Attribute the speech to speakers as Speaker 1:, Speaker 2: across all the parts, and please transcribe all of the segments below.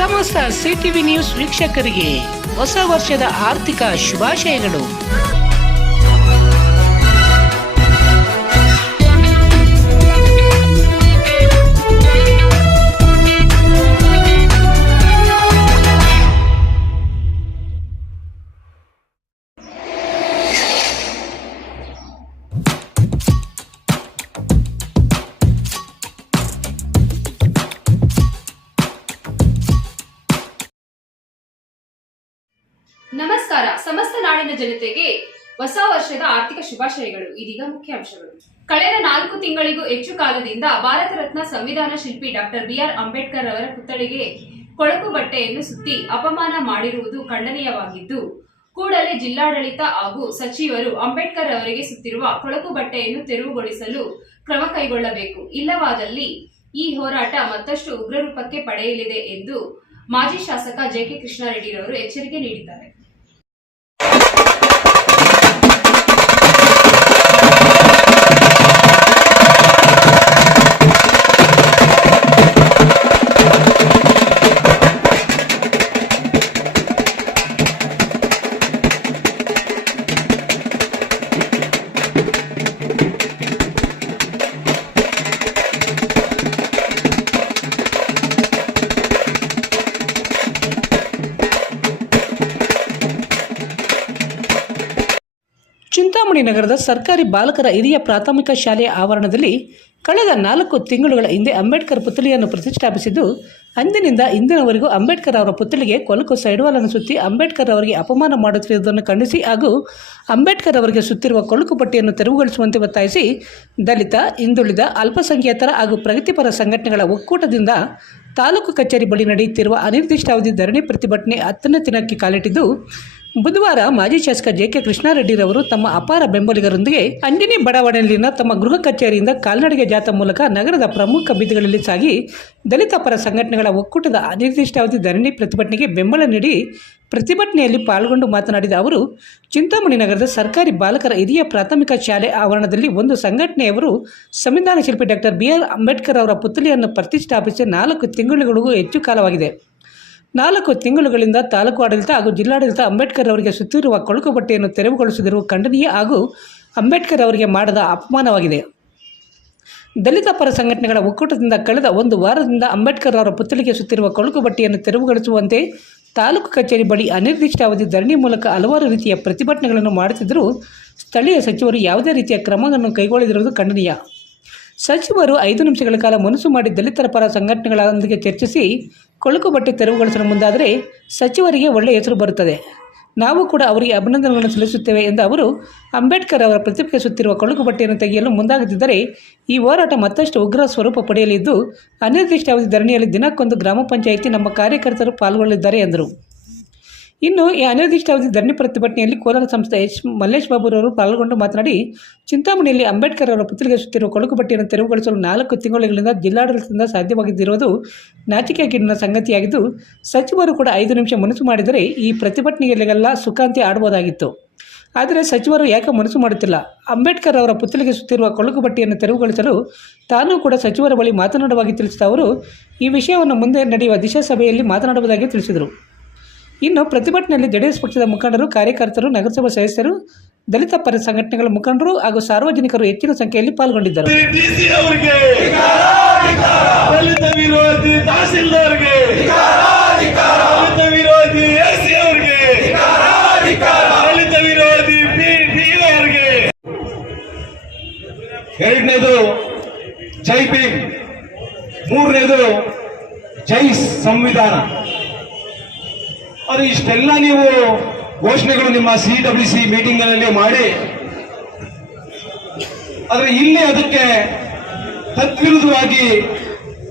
Speaker 1: ಸಮಸ್ತ CTV news ವೀಕ್ಷಕರಿಗೆ ಹೊಸ ವರ್ಷದ ಆರ್ಥಿಕ ಶುಭಾಶಯಗಳು.
Speaker 2: ಜನತೆಗೆ ಹೊಸ ವರ್ಷದ ಆರ್ಥಿಕ ಶುಭಾಶಯಗಳು, ಇದೀಗ ಮುಖ್ಯಾಂಶಗಳು ಕಳೆದ ನಾಲ್ಕು ತಿಂಗಳಿಗೂ ಹೆಚ್ಚು ಕಾಲದಿಂದ ಭಾರತ ರತ್ನ ಸಂವಿಧಾನ ಶಿಲ್ಪಿ ಡಾಕ್ಟರ್ ಬಿಆರ್ ಅಂಬೇಡ್ಕರ್ ಅವರ ಪುತ್ಥಳಿಗೆ ಕೊಳಕು ಬಟ್ಟೆಯನ್ನು ಸುತ್ತಿ ಅಪಮಾನ ಮಾಡಿರುವುದು ಖಂಡನೀಯವಾಗಿದ್ದು, ಕೂಡಲೇ ಜಿಲ್ಲಾಡಳಿತ ಹಾಗೂ ಸಚಿವರು ಅಂಬೇಡ್ಕರ್ ಅವರಿಗೆ ಸುತ್ತಿರುವ ಕೊಳಕು ಬಟ್ಟೆಯನ್ನು ತೆರವುಗೊಳಿಸಲು ಕ್ರಮ ಕೈಗೊಳ್ಳಬೇಕು. ಇಲ್ಲವಾದಲ್ಲಿ ಈ ಹೋರಾಟ ಮತ್ತಷ್ಟು ಉಗ್ರರೂಪಕ್ಕೆ ಪಡೆಯಲಿದೆ ಎಂದು ಮಾಜಿ ಶಾಸಕ ಜೆಕೆ ಕೃಷ್ಣಾರೆಡ್ಡಿರವರು ಎಚ್ಚರಿಕೆ ನೀಡಿದ್ದಾರೆ.
Speaker 1: ನಗರದ ಸರ್ಕಾರಿ ಬಾಲಕರ ಹಿರಿಯ ಪ್ರಾಥಮಿಕ ಶಾಲೆಯ ಆವರಣದಲ್ಲಿ ಕಳೆದ ನಾಲ್ಕು ತಿಂಗಳುಗಳ ಹಿಂದೆ ಅಂಬೇಡ್ಕರ್ ಪುತ್ಥಳಿಯನ್ನು ಪ್ರತಿಷ್ಠಾಪಿಸಿದ್ದು, ಅಂದಿನಿಂದ ಇಂದಿನವರೆಗೂ ಅಂಬೇಡ್ಕರ್ ಅವರ ಪುತ್ಥಳಿಗೆ ಕೊಲಕು ಸೈಡ್ವಾಲನ್ನು ಸುತ್ತಿ ಅಂಬೇಡ್ಕರ್ ಅವರಿಗೆ ಅಪಮಾನ ಮಾಡುತ್ತಿರುವುದನ್ನು ಖಂಡಿಸಿ ಹಾಗೂ ಅಂಬೇಡ್ಕರ್ ಅವರಿಗೆ ಸುತ್ತಿರುವ ಕೊಳಕು ಪಟ್ಟಿಯನ್ನು ತೆರವುಗೊಳಿಸುವಂತೆ ಒತ್ತಾಯಿಸಿ, ದಲಿತ, ಹಿಂದುಳಿದ, ಅಲ್ಪಸಂಖ್ಯಾತರ ಹಾಗೂ ಪ್ರಗತಿಪರ ಸಂಘಟನೆಗಳ ಒಕ್ಕೂಟದಿಂದ ತಾಲೂಕು ಕಚೇರಿ ಬಳಿ ನಡೆಯುತ್ತಿರುವ ಅನಿರ್ದಿಷ್ಟಾವಧಿ ಧರಣಿ ಪ್ರತಿಭಟನೆ ಹತ್ತನೇ ದಿನಕ್ಕೆ ಕಾಲಿಟ್ಟಿದ್ದು ಬುಧವಾರ ಮಾಜಿ ಶಾಸಕ ಜೆ ಕೆ ಕೃಷ್ಣಾರೆಡ್ಡಿರವರು ತಮ್ಮ ಅಪಾರ ಬೆಂಬಲಿಗರೊಂದಿಗೆ ಅಂಜನಿ ಬಡಾವಣೆಯಲ್ಲಿನ ತಮ್ಮ ಗೃಹ ಕಚೇರಿಯಿಂದ ಕಾಲ್ನಡಿಗೆ ಜಾಥಾ ಮೂಲಕ ನಗರದ ಪ್ರಮುಖ ಬೀದಿಗಳಲ್ಲಿ ಸಾಗಿ ದಲಿತ ಪರ ಸಂಘಟನೆಗಳ ಒಕ್ಕೂಟದ ಅನಿರ್ದಿಷ್ಟಾವಧಿ ಧರಣಿ ಪ್ರತಿಭಟನೆಗೆ ಬೆಂಬಲ ನೀಡಿ ಪ್ರತಿಭಟನೆಯಲ್ಲಿ ಪಾಲ್ಗೊಂಡು ಮಾತನಾಡಿದ ಅವರು, ಚಿಂತಾಮಣಿ ನಗರದ ಸರ್ಕಾರಿ ಬಾಲಕರ ಹಿರಿಯ ಪ್ರಾಥಮಿಕ ಶಾಲೆ ಆವರಣದಲ್ಲಿ ಒಂದು ಸಂಘಟನೆಯವರು ಸಂವಿಧಾನ ಶಿಲ್ಪಿ ಡಾಕ್ಟರ್ ಬಿ ಆರ್ ಅಂಬೇಡ್ಕರ್ ಅವರ ಪುತ್ಥಳಿಯನ್ನು ಪ್ರತಿಷ್ಠಾಪಿಸಿ ನಾಲ್ಕು ತಿಂಗಳುಗಳಿಗೂ ಹೆಚ್ಚು ಕಾಲವಾಗಿದೆ. ನಾಲ್ಕು ತಿಂಗಳುಗಳಿಂದ ತಾಲೂಕು ಆಡಳಿತ ಹಾಗೂ ಜಿಲ್ಲಾಡಳಿತ ಅಂಬೇಡ್ಕರ್ ಅವರಿಗೆ ಸುತ್ತಿರುವ ಕೊಳಕು ಬಟ್ಟೆಯನ್ನು ತೆರವುಗೊಳಿಸಿದಿರುವ ಖಂಡನೀಯ ಹಾಗೂ ಅಂಬೇಡ್ಕರ್ ಅವರಿಗೆ ಮಾಡದ ಅಪಮಾನವಾಗಿದೆ. ದಲಿತ ಪರ ಸಂಘಟನೆಗಳ ಒಕ್ಕೂಟದಿಂದ ಕಳೆದ ಒಂದು ವಾರದಿಂದ ಅಂಬೇಡ್ಕರ್ ಅವರ ಪುತ್ಥಳಿಗೆ ಸುತ್ತಿರುವ ಕೊಳಕು ಬಟ್ಟೆಯನ್ನು ತೆರವುಗೊಳಿಸುವಂತೆ ತಾಲೂಕು ಕಚೇರಿ ಬಳಿ ಅನಿರ್ದಿಷ್ಟಾವಧಿ ಧರಣಿ ಮೂಲಕ ಹಲವಾರು ರೀತಿಯ ಪ್ರತಿಭಟನೆಗಳನ್ನು ಮಾಡುತ್ತಿದ್ದರೂ ಸ್ಥಳೀಯ ಸಚಿವರು ಯಾವುದೇ ರೀತಿಯ ಕ್ರಮವನ್ನು ಕೈಗೊಳ್ಳದಿರುವುದು ಖಂಡನೀಯ. ಸಚಿವರು ಐದು ನಿಮಿಷಗಳ ಕಾಲ ಮನಸ್ಸು ಮಾಡಿ ದಲಿತರ ಪರ ಸಂಘಟನೆಗಳೊಂದಿಗೆ ಚರ್ಚಿಸಿ ಕೊಳಕು ಬಟ್ಟೆ ತೆರವುಗೊಳಿಸಲು ಮುಂದಾದರೆ ಸಚಿವರಿಗೆ ಒಳ್ಳೆಯ ಹೆಸರು ಬರುತ್ತದೆ. ನಾವು ಕೂಡ ಅವರಿಗೆ ಅಭಿನಂದನೆಗಳನ್ನು ಸಲ್ಲಿಸುತ್ತೇವೆ ಎಂದು ಅವರು, ಅಂಬೇಡ್ಕರ್ ಅವರ ಪ್ರತಿಭೆಗೆ ಸುತ್ತಿರುವ ಕೊಳಕು ಬಟ್ಟೆಯನ್ನು ತೆಗೆಯಲು ಮುಂದಾಗುತ್ತಿದ್ದರೆ ಈ ಹೋರಾಟ ಮತ್ತಷ್ಟು ಉಗ್ರ ಸ್ವರೂಪ ಪಡೆಯಲಿದ್ದು, ಅನಿರ್ದಿಷ್ಟಾವಧಿ ಧರಣಿಯಲ್ಲಿ ದಿನಕ್ಕೊಂದು ಗ್ರಾಮ ಪಂಚಾಯಿತಿ ನಮ್ಮ ಕಾರ್ಯಕರ್ತರು ಪಾಲ್ಗೊಳ್ಳಲಿದ್ದಾರೆ ಎಂದರು. ಇನ್ನು ಈ ಅನಿರ್ದಿಷ್ಟಾವಧಿ ಧರಣಿ ಪ್ರತಿಭಟನೆಯಲ್ಲಿ ಕೋಲಾರ ಸಂಸ್ಥೆ ಎಚ್ ಮಲ್ಲೇಶ್ ಬಾಬುರವರು ಪಾಲ್ಗೊಂಡು ಮಾತನಾಡಿ, ಚಿಂತಾಮಣಿಯಲ್ಲಿ ಅಂಬೇಡ್ಕರ್ ಅವರ ಪುತ್ರಿಗೆ ಸುತ್ತಿರುವ ಕೊಳಕು ಪಟ್ಟಿಯನ್ನು ತೆರವುಗೊಳಿಸಲು ನಾಲ್ಕು ತಿಂಗಳುಗಳಿಂದ ಜಿಲ್ಲಾಡಳಿತದಿಂದ ಸಾಧ್ಯವಾಗಿದ್ದಿರುವುದು ನಾಚಿಕೆಯಾಗಿರುವ ಸಂಗತಿಯಾಗಿದ್ದು, ಸಚಿವರು ಕೂಡ ಐದು ನಿಮಿಷ ಮನಸ್ಸು ಮಾಡಿದರೆ ಈ ಪ್ರತಿಭಟನೆಗಳಿಗೆಲ್ಲ ಸುಖಾಂತಿ ಆಡಬಹುದಾಗಿತ್ತು ಆದರೆ ಸಚಿವರು ಯಾಕೆ ಮನಸ್ಸು ಮಾಡುತ್ತಿಲ್ಲ? ಅಂಬೇಡ್ಕರ್ ಅವರ ಪುತ್ಲಿಗೆ ಸುತ್ತಿರುವ ಕೊಳಕು ಬಟ್ಟೆಯನ್ನು ತೆರವುಗೊಳಿಸಲು ತಾನೂ ಕೂಡ ಸಚಿವರ ಬಳಿ ಮಾತನಾಡುವಾಗಿ ತಿಳಿಸಿದ ಅವರು, ಈ ವಿಷಯವನ್ನು ಮುಂದೆ ನಡೆಯುವ ದಿಶಾ ಸಭೆಯಲ್ಲಿ ಮಾತನಾಡುವುದಾಗಿ ತಿಳಿಸಿದರು. ಇನ್ನು ಪ್ರತಿಭಟನೆಯಲ್ಲಿ ಜೆಡಿಎಸ್ ಪಕ್ಷದ ಮುಖಂಡರು, ಕಾರ್ಯಕರ್ತರು, ನಗರಸಭಾ ಸದಸ್ಯರು, ದಲಿತ ಪರ ಸಂಘಟನೆಗಳ ಮುಖಂಡರು ಹಾಗೂ ಸಾರ್ವಜನಿಕರು ಹೆಚ್ಚಿನ ಸಂಖ್ಯೆಯಲ್ಲಿ ಪಾಲ್ಗೊಂಡಿದ್ದರು.
Speaker 3: ಎರಡನೇದು ಜೈ ಭೀಮ್. ಮೂರನೇದು ಜೈ ಸಂವಿಧಾನ. ಅದು ಇಷ್ಟೆಲ್ಲ ನೀವು ಘೋಷಣೆಗಳು ನಿಮ್ಮ ಸಿ ಡಬ್ಲ್ಯೂ ಸಿ ಮೀಟಿಂಗ್ನಲ್ಲಿ ಮಾಡಿ. ಆದರೆ ಇಲ್ಲಿ ಅದಕ್ಕೆ ತದ್ವಿರುದ್ಧವಾಗಿ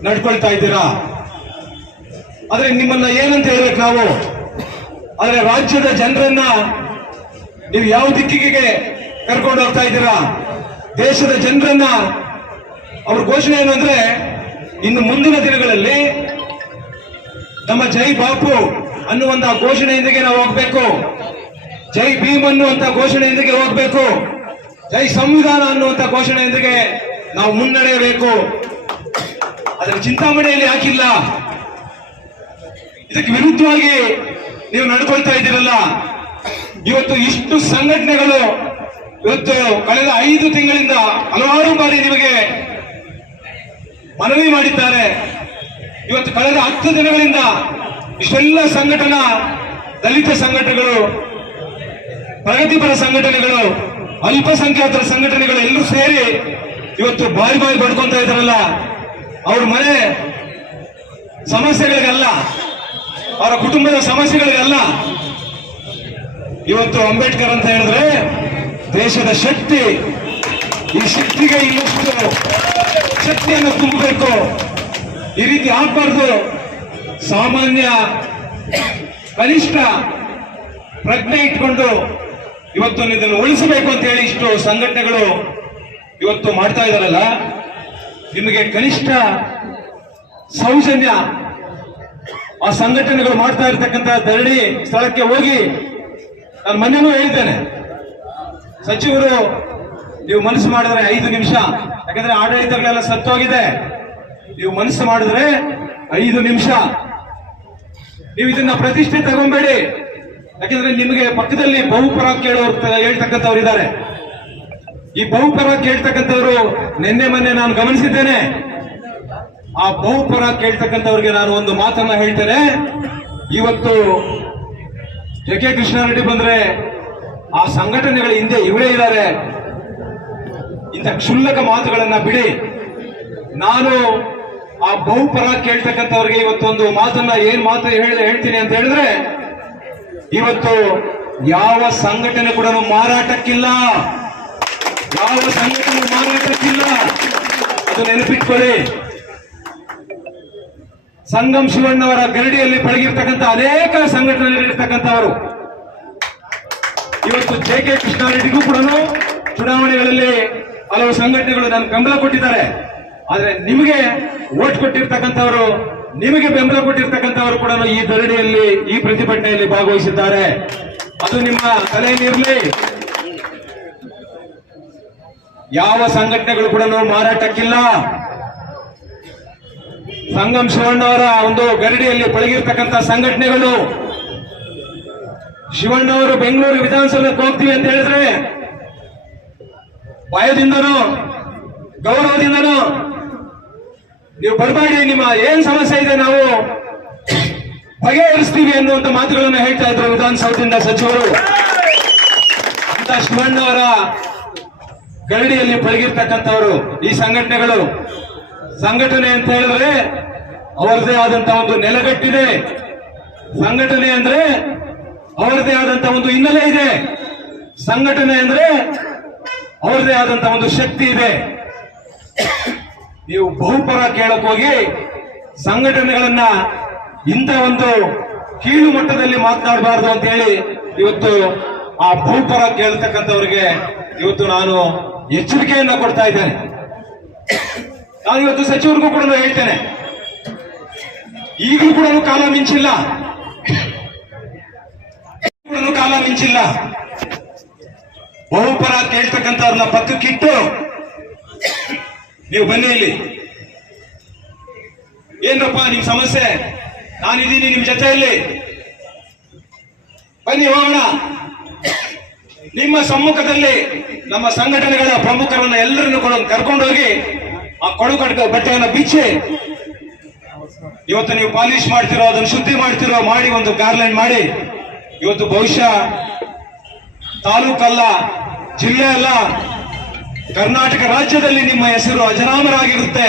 Speaker 3: ನಡ್ಕೊಳ್ತಾ ಇದ್ದೀರಾ? ಆದರೆ ನಿಮ್ಮನ್ನ ಏನಂತ ಹೇಳ್ಬೇಕು ನಾವು? ಆದರೆ ರಾಜ್ಯದ ಜನರನ್ನ ನೀವು ಯಾವ ದಿಕ್ಕಿಗೆ ಕರ್ಕೊಂಡು ಹೋಗ್ತಾ ಇದ್ದೀರಾ? ದೇಶದ ಜನರನ್ನ ಅವ್ರ ಘೋಷಣೆ ಏನು ಅಂದ್ರೆ, ಇನ್ನು ಮುಂದಿನ ದಿನಗಳಲ್ಲಿ ನಮ್ಮ ಜೈ ಬಾಪು ಅನ್ನುವಂತ ಘೋಷಣೆಯೊಂದಿಗೆ ನಾವು ಹೋಗ್ಬೇಕು. ಜೈ ಭೀಮ್ ಅನ್ನುವಂತ ಘೋಷಣೆಯೊಂದಿಗೆ ಹೋಗ್ಬೇಕು. ಜೈ ಸಂವಿಧಾನ ಅನ್ನುವಂತ ಘೋಷಣೆಯೊಂದಿಗೆ ನಾವು ಮುನ್ನಡೆಯಬೇಕು. ಅದರ ಚಿಂತಾಮಣಿಯಲ್ಲಿ ಹಾಕಿಲ್ಲ. ಇದಕ್ಕೆ ವಿರುದ್ಧವಾಗಿ ನೀವು ನಡ್ಕೊಳ್ತಾ ಇದ್ದೀರಲ್ಲ. ಇವತ್ತು ಇಷ್ಟು ಸಂಘಟನೆಗಳು ಇವತ್ತು ಕಳೆದ ಐದು ತಿಂಗಳಿಂದ ಹಲವಾರು ಬಾರಿ ನಿಮಗೆ ಮನವಿ ಮಾಡಿದ್ದಾರೆ. ಇವತ್ತು ಕಳೆದ ಹತ್ತು ದಿನಗಳಿಂದ ಇಷ್ಟೆಲ್ಲ ಸಂಘಟನಾ ದಲಿತ ಸಂಘಟನೆಗಳು, ಪ್ರಗತಿಪರ ಸಂಘಟನೆಗಳು, ಅಲ್ಪಸಂಖ್ಯಾತರ ಸಂಘಟನೆಗಳು ಎಲ್ಲರೂ ಸೇರಿ ಇವತ್ತು ಬಾಯಿ ಬಾಯಿ ಬಡ್ಕೊಂತ ಇದಾರಲ್ಲ ಅವ್ರ ಮನೆ ಸಮಸ್ಯೆಗಳಿಗಲ್ಲ, ಅವರ ಕುಟುಂಬದ ಸಮಸ್ಯೆಗಳಿಗಲ್ಲ. ಇವತ್ತು ಅಂಬೇಡ್ಕರ್ ಅಂತ ಹೇಳಿದ್ರೆ ದೇಶದ ಶಕ್ತಿ, ಈ ಶಕ್ತಿಗೆ ಇನ್ನಷ್ಟು ಶಕ್ತಿಯನ್ನು ತುಂಬಬೇಕು. ಈ ರೀತಿ ಆಗ್ಬಾರ್ದು. ಸಾಮಾನ್ಯ ಕನಿಷ್ಠ ಪ್ರಜ್ಞೆ ಇಟ್ಕೊಂಡು ಇವತ್ತು ಇದನ್ನು ಉಳಿಸಬೇಕು ಅಂತ ಹೇಳಿ ಇಷ್ಟು ಸಂಘಟನೆಗಳು ಇವತ್ತು ಮಾಡ್ತಾ ಇದ್ದಾರಲ್ಲ, ನಿಮಗೆ ಕನಿಷ್ಠ ಸೌಜನ್ಯ ಆ ಸಂಘಟನೆಗಳು ಮಾಡ್ತಾ ಇರ್ತಕ್ಕಂಥ ಧರಣಿ ಸ್ಥಳಕ್ಕೆ ಹೋಗಿ ನಾನು ಮನೆಯೂ ಹೇಳ್ತೇನೆ ಸಚಿವರು ನೀವು ಮನಸ್ಸು ಮಾಡಿದ್ರೆ ಐದು ನಿಮಿಷ, ಯಾಕಂದ್ರೆ ಆಡಳಿತಗಳೆಲ್ಲ ಸತ್ತೋಗಿದೆ. ನೀವು ಮನಸ್ಸು ಮಾಡಿದ್ರೆ ಐದು ನಿಮಿಷ. ನೀವು ಇದನ್ನ ಪ್ರತಿಷ್ಠೆ ತಗೊಂಬೇಡಿ. ಯಾಕೆಂದ್ರೆ ನಿಮಗೆ ಪಕ್ಕದಲ್ಲಿ ಬಹುಪರ ಕೇಳೋರು ಹೇಳ್ತಕ್ಕಂಥವ್ರು ಇದ್ದಾರೆ. ಈ ಬಹುಪರ ಕೇಳ್ತಕ್ಕಂಥವ್ರು ನಿನ್ನೆ ಮೊನ್ನೆ ನಾನು ಗಮನಿಸಿದ್ದೇನೆ. ಆ ಬಹುಪರ ಕೇಳ್ತಕ್ಕಂಥವ್ರಿಗೆ ನಾನು ಒಂದು ಮಾತನ್ನ ಹೇಳ್ತೇನೆ. ಇವತ್ತು ಜೆ ಕೆ ಕೃಷ್ಣಾರೆಡ್ಡಿ ಬಂದ್ರೆ ಆ ಸಂಘಟನೆಗಳ ಹಿಂದೆ ಇವರೇ ಇದ್ದಾರೆ. ಇಂಥ ಕ್ಷುಲ್ಲಕ ಮಾತುಗಳನ್ನ ಬಿಡಿ. ನಾನು ಆ ಬಹುಪರ ಕೇಳ್ತಕ್ಕಂಥವ್ರಿಗೆ ಇವತ್ತೊಂದು ಮಾತನ್ನ ಏನ್ ಮಾತು ಹೇಳಿ, ಹೇಳ್ತೀನಿ ಅಂತ ಹೇಳಿದ್ರೆ, ಇವತ್ತು ಯಾವ ಸಂಘಟನೆ ಕೂಡ ಮಾರಾಟಕ್ಕಿಲ್ಲ. ಯಾವ ಸಂಘಟನೆ ಮಾರಾಟಕ್ಕಿಲ್ಲ. ಅದು ನೆನಪಿಟ್ಕೊಳ್ಳಿ. ಸಂಗಮ್ ಶಿವಣ್ಣವರ ಗರಡಿಯಲ್ಲಿ ಪಳಗಿರ್ತಕ್ಕಂಥ ಅನೇಕ ಸಂಘಟನೆಗಳಿರ್ತಕ್ಕಂಥವರು ಇವತ್ತು ಜೆ ಕೆ ಕೃಷ್ಣಾರೆಡ್ಡಿಗೂ ಕೂಡ ಚುನಾವಣೆಗಳಲ್ಲಿ ಹಲವು ಸಂಘಟನೆಗಳು ನಾನು ಬೆಂಬಲ ಕೊಟ್ಟಿದ್ದಾರೆ. ಆದ್ರೆ ನಿಮಗೆ ಓಟ್ ಕೊಟ್ಟಿರ್ತಕ್ಕಂಥವರು, ನಿಮಗೆ ಬೆಂಬಲ ಕೊಟ್ಟಿರ್ತಕ್ಕಂಥವರು ಕೂಡ ಈ ಧರಣಿಯಲ್ಲಿ, ಈ ಪ್ರತಿಭಟನೆಯಲ್ಲಿ ಭಾಗವಹಿಸಿದ್ದಾರೆ. ಅದು ನಿಮ್ಮ ತಲೆಯಲ್ಲಿರಲಿ ಯಾವ ಸಂಘಟನೆಗಳು ಕೂಡ ಮಾರಾಟಕ್ಕಿಲ್ಲ. ಸಂಗಮ್ ಶಿವಣ್ಣವರ ಒಂದು ಗರಡಿಯಲ್ಲಿ ಪಳಗಿರ್ತಕ್ಕಂಥ ಸಂಘಟನೆಗಳು. ಶಿವಣ್ಣವರು ಬೆಂಗಳೂರು ವಿಧಾನಸೌಧಕ್ಕೆ ಹೋಗ್ತೀವಿ ಅಂತ ಹೇಳಿದ್ರೆ, ಭಯದಿಂದನೂ, ಗೌರವದಿಂದನೋ ನೀವು ಬರಬೇಡಿ, ನಿಮ್ಮ ಏನ್ ಸಮಸ್ಯೆ ಇದೆ ನಾವು ಬಗೆಹರಿಸ್ತೀವಿ ಅನ್ನುವಂತ ಮಾತುಗಳನ್ನು ಹೇಳ್ತಾ ಇದ್ರು ವಿಧಾನಸೌಧದಿಂದ ಸಚಿವರು. ಅಂತ ಶಿವಣ್ಣವರ ಗರಡಿಯಲ್ಲಿ ಪಳಗಿರ್ತಕ್ಕಂಥವರು, ಈ ಸಂಘಟನೆಗಳು. ಸಂಘಟನೆ ಅಂತ ಹೇಳಿದ್ರೆ ಅವರದೇ ಆದಂತಹ ಒಂದು ನೆಲೆಗಟ್ಟಿದೆ. ಸಂಘಟನೆ ಅಂದ್ರೆ ಅವರದೇ ಆದಂತಹ ಒಂದು ಹಿನ್ನೆಲೆ ಇದೆ. ಸಂಘಟನೆ ಅಂದ್ರೆ ಅವರದೇ ಆದಂತಹ ಒಂದು ಶಕ್ತಿ ಇದೆ. ನೀವು ಬಹುಪರ ಕೇಳಕ್ ಹೋಗಿ ಸಂಘಟನೆಗಳನ್ನ ಇಂಥ ಒಂದು ಕೀಳು ಮಟ್ಟದಲ್ಲಿ ಮಾತನಾಡಬಾರ್ದು ಅಂತ ಹೇಳಿ ಇವತ್ತು ಆ ಬಹುಪರ ಕೇಳ್ತಕ್ಕಂಥವ್ರಿಗೆ ಇವತ್ತು ನಾನು ಎಚ್ಚರಿಕೆಯನ್ನ ಕೊಡ್ತಾ ಇದ್ದೇನೆ. ನಾನು ಇವತ್ತು ಸಚಿವರಿಗೂ ಕೂಡ ಹೇಳ್ತೇನೆ. ಈಗಲೂ ಕೂಡ ಕಾಲ ಮಿಂಚಿಲ್ಲ. ಕಾಲ ಮಿಂಚಿಲ್ಲ. ಬಹುಪರ ಕೇಳ್ತಕ್ಕಂಥವ್ರನ್ನ ಪಕ್ಕಕ್ಕಿಟ್ಟು ನೀವು ಬನ್ನಿ ಇಲ್ಲಿ. ಏನಪ್ಪ ನಿಮ್ ಸಮಸ್ಯೆ? ನಾನಿದ್ದೀನಿ ನಿಮ್ ಜೊತೆಯಲ್ಲಿ. ಬನ್ನಿ ಹೋಗೋಣ. ನಿಮ್ಮ ಸಮ್ಮುಖದಲ್ಲಿ ನಮ್ಮ ಸಂಘಟನೆಗಳ ಪ್ರಮುಖರನ್ನ ಎಲ್ಲರನ್ನು ಕೂಡ ಕರ್ಕೊಂಡೋಗಿ ಆ ಕೊಡು ಕಟ್ಟ ಬಟ್ಟೆಯನ್ನು ಬಿಚ್ಚಿ. ಇವತ್ತು ನೀವು ಪಾಲಿಶ್ ಮಾಡ್ತಿರೋ, ಅದನ್ನು ಶುದ್ಧಿ ಮಾಡ್ತಿರೋ, ಮಾಡಿ ಒಂದು ಗಾರ್ಲೆಂಡ್ ಮಾಡಿ. ಇವತ್ತು ಬಹುಶಃ ತಾಲೂಕಲ್ಲ, ಜಿಲ್ಲೆ ಅಲ್ಲ ಕರ್ನಾಟಕ ರಾಜ್ಯದಲ್ಲಿ ನಿಮ್ಮ ಹೆಸರು ಅಜರಾಮರಾಗಿರುತ್ತೆ.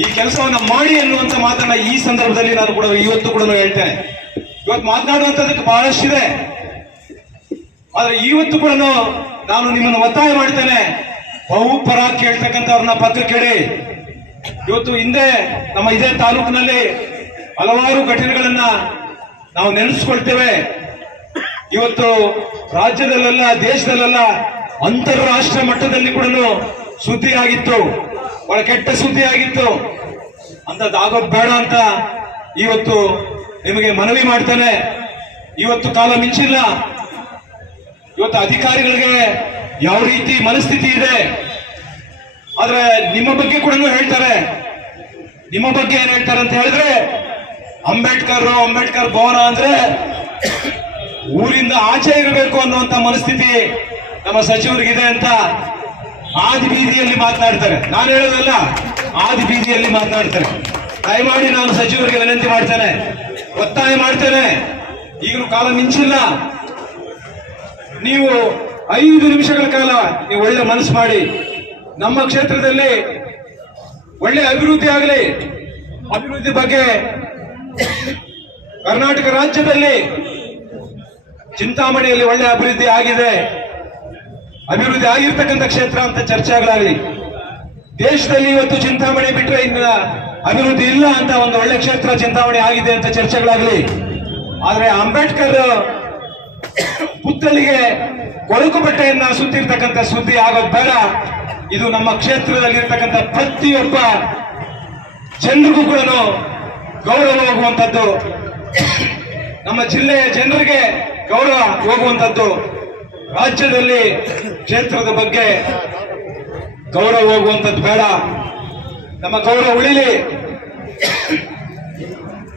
Speaker 3: ಈ ಕೆಲಸವನ್ನ ಮಾಡಿ ಅನ್ನುವಂತ ಮಾತನ್ನ ಈ ಸಂದರ್ಭದಲ್ಲಿ ನಾನು ಕೂಡ ಇವತ್ತು ಕೂಡ ಹೇಳ್ತೇನೆ. ಇವತ್ತು ಮಾತನಾಡುವಂತದಕ್ಕೆ ಬಹಳಷ್ಟಿದೆ. ಆದ್ರೆ ಇವತ್ತು ಕೂಡ ನಾನು ನಿಮ್ಮನ್ನು ಒತ್ತಾಯ ಮಾಡ್ತೇನೆ. ಬಹುಪರ ಕೇಳ್ತಕ್ಕಂಥವ್ರನ್ನ ಕೇಳಿ ಇವತ್ತು ಹಿಂದೆ ನಮ್ಮ ಇದೇ ತಾಲೂಕಿನಲ್ಲಿ ಹಲವಾರು ಘಟನೆಗಳನ್ನ ನಾವು ನೆನೆಸ್ಕೊಳ್ತೇವೆ. ಇವತ್ತು ರಾಜ್ಯದಲ್ಲೆಲ್ಲ, ದೇಶದಲ್ಲೆಲ್ಲ ಅಂತಾರಾಷ್ಟ್ರೀಯ ಮಟ್ಟದಲ್ಲಿ ಕೂಡ ಸುದ್ದಿ ಆಗಿತ್ತು ಬಹಳ ಕೆಟ್ಟ ಸುದ್ದಿ ಆಗಿತ್ತು ಅಂತದ್ದಾಗೋದ್ ಬೇಡ ಅಂತ ಇವತ್ತು ನಿಮಗೆ ಮನವಿ ಮಾಡ್ತೇನೆ. ಇವತ್ತು ಕಾಲ ಮಿಂಚಿಲ್ಲ. ಇವತ್ತು ಅಧಿಕಾರಿಗಳಿಗೆ ಯಾವ ರೀತಿ ಮನಸ್ಥಿತಿ ಇದೆ, ಆದ್ರೆ ನಿಮ್ಮ ಬಗ್ಗೆ ಕೂಡ ಹೇಳ್ತಾರೆ. ನಿಮ್ಮ ಬಗ್ಗೆ ಏನ್ ಹೇಳ್ತಾರೆ ಅಂತ ಹೇಳಿದ್ರೆ, ಅಂಬೇಡ್ಕರ್ ಅಂಬೇಡ್ಕರ್ ಭವನ ಅಂದ್ರೆ ಊರಿಂದ ಆಚೆ ಇರಬೇಕು ಅನ್ನುವಂತ ಮನಸ್ಥಿತಿ ನಮ್ಮ ಸಚಿವರಿಗಿದೆ ಅಂತ ಆದಿ ಬೀದಿಯಲ್ಲಿ ಮಾತನಾಡ್ತಾರೆ. ನಾನು ಹೇಳೋದಲ್ಲ, ಆದಿ ಬೀದಿಯಲ್ಲಿ ಮಾತನಾಡ್ತಾರೆ. ದಯಮಾಡಿ ನಾನು ಸಚಿವರಿಗೆ ವಿನಂತಿ ಮಾಡ್ತೇನೆ. ಒತ್ತಾಯ ಮಾಡ್ತೇನೆ. ಈಗಲೂ ಕಾಲ ಮಿಂಚಿಲ್ಲ. ನೀವು ಐದು ನಿಮಿಷಗಳ ಕಾಲ ನೀವು ಒಳ್ಳೆ ಮನಸ್ಸು ಮಾಡಿ. ನಮ್ಮ ಕ್ಷೇತ್ರದಲ್ಲಿ ಒಳ್ಳೆ ಅಭಿವೃದ್ಧಿ ಆಗಲಿ. ಅಭಿವೃದ್ಧಿ ಬಗ್ಗೆ ಕರ್ನಾಟಕ ರಾಜ್ಯದಲ್ಲಿ ಚಿಂತಾಮಣಿಯಲ್ಲಿ ಒಳ್ಳೆ ಅಭಿವೃದ್ಧಿ ಆಗಿದೆ. ಅಭಿವೃದ್ಧಿ ಆಗಿರ್ತಕ್ಕಂಥ ಕ್ಷೇತ್ರ ಅಂತ ಚರ್ಚೆಗಳಾಗಲಿ ದೇಶದಲ್ಲಿ ಇವತ್ತು ಚಿಂತಾಮಣಿ ಬಿಟ್ಟರೆ ಇನ್ನ ಅಭಿವೃದ್ಧಿ ಇಲ್ಲ ಅಂತ ಒಂದು ಒಳ್ಳೆ ಕ್ಷೇತ್ರ ಚಿಂತಾಮಣಿ ಆಗಿದೆ ಅಂತ ಚರ್ಚೆಗಳಾಗಲಿ. ಆದರೆ ಅಂಬೇಡ್ಕರ್ ಪುತ್ಥಳಿಗೆ ಕೊಳಕು ಬಟ್ಟೆಯನ್ನ ಸುತ್ತಿರ್ತಕ್ಕಂಥ ಸುದ್ದಿ ಆಗೋದು ಬೇಡ. ಇದು ನಮ್ಮ ಕ್ಷೇತ್ರದಲ್ಲಿರ್ತಕ್ಕಂಥ ಪ್ರತಿಯೊಬ್ಬ ಜನರಿಗೂ ಕೂಡ ಗೌರವ ಹೋಗುವಂಥದ್ದು. ನಮ್ಮ ಜಿಲ್ಲೆಯ ಜನರಿಗೆ ಗೌರವ ಹೋಗುವಂಥದ್ದು. ರಾಜ್ಯದಲ್ಲಿ ಕ್ಷೇತ್ರದ ಬಗ್ಗೆ ಗೌರವ ಹೋಗುವಂಥದ್ದು ಬೇಡ. ನಮ್ಮ ಗೌರವ ಉಳಿಲಿ.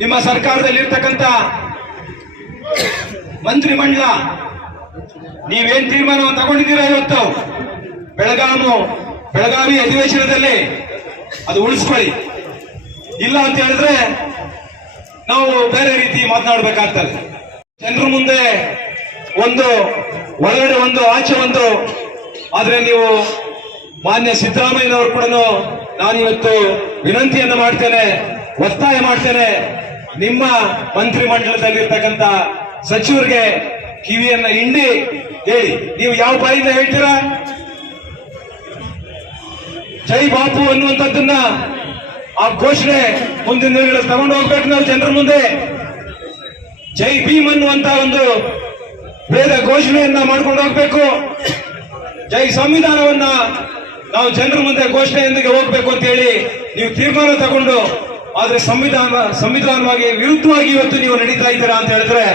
Speaker 3: ನಿಮ್ಮ ಸರ್ಕಾರದಲ್ಲಿರ್ತಕ್ಕಂಥ ಮಂತ್ರಿ ಮಂಡಲ, ನೀವೇನ್ ತೀರ್ಮಾನವನ್ನು ತಗೊಂಡಿದ್ದೀರಾ ಇವತ್ತು? ಬೆಳಗಾಮು, ಬೆಳಗಾವಿ ಅಧಿವೇಶನದಲ್ಲಿ ಅದು ಉಳಿಸ್ಕೊಳ್ಳಿ. ಇಲ್ಲ ಅಂತ ಹೇಳಿದ್ರೆ ನಾವು ಬೇರೆ ರೀತಿ ಮಾತನಾಡಬೇಕಾಗ್ತದೆ. ಜನರ ಮುಂದೆ ಒಂದು ಒಳಗಡೆ ಒಂದು, ಆಚೆ ಒಂದು. ಆದ್ರೆ ನೀವು ಮಾನ್ಯ ಸಿದ್ದರಾಮಯ್ಯನವರು ಕೂಡ ನಾನು ಇವತ್ತು ವಿನಂತಿಯನ್ನು ಮಾಡ್ತೇನೆ, ಒತ್ತಾಯ ಮಾಡ್ತೇನೆ. ನಿಮ್ಮ ಮಂತ್ರಿ ಮಂಡಲದಲ್ಲಿರ್ತಕ್ಕಂಥ ಸಚಿವರಿಗೆ ಕಿವಿಯನ್ನ ಹಿಂಡಿ ಹೇಳಿ. ನೀವು ಯಾವ ಬಾಯಿಂದ ಹೇಳ್ತೀರಾ? ಜೈ ಬಾಪು ಅನ್ನುವಂಥದ್ದನ್ನ ಆ ಘೋಷಣೆ ಮುಂದಿನ ದಿನಗಳಲ್ಲಿ ತಗೊಂಡು ಹೋಗ್ಬೇಕು ನಾವು ಜನರ ಮುಂದೆ. ಜೈ ಭೀಮ್ ಅನ್ನುವಂತ ಒಂದು ವೇದ ಘೋಷಣೆಯನ್ನ ಮಾಡ್ಕೊಂಡು ಹೋಗ್ಬೇಕು. ಜೈ ಸಂವಿಧಾನವನ್ನ ನಾವು ಜನರ ಮುಂದೆ ಘೋಷಣೆಯೊಂದಿಗೆ ಹೋಗ್ಬೇಕು ಅಂತ ಹೇಳಿ ನೀವು ತೀರ್ಮಾನ ತಗೊಂಡು, ಆದ್ರೆ ಸಂವಿಧಾನ, ಸಂವಿಧಾನವಾಗಿ ವಿರುದ್ಧವಾಗಿ ಇವತ್ತು ನೀವು ನಡೀತಾ ಇದ್ದೀರಾ ಅಂತ ಹೇಳಿದ್ರೆ,